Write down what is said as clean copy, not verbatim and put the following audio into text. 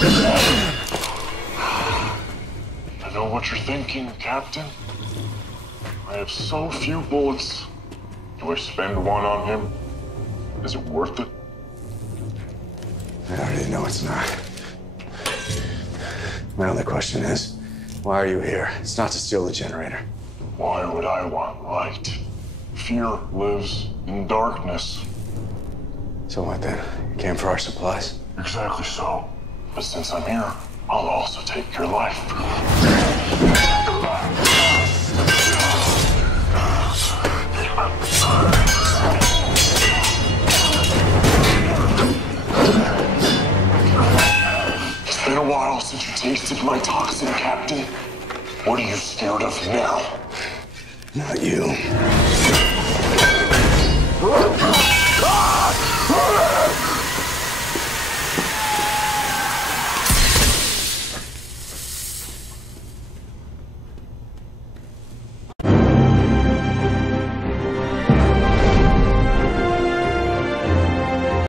I know what you're thinking, Captain. I have so few bullets. Do I spend one on him? Is it worth it? I already know it's not. My only question is, why are you here? It's not to steal the generator. Why would I want light? Fear lives in darkness. So what then? You came for our supplies? Exactly so. But since I'm here, I'll also take your life. It's been a while since you tasted my toxin, Captain. What are you scared of now? Not you.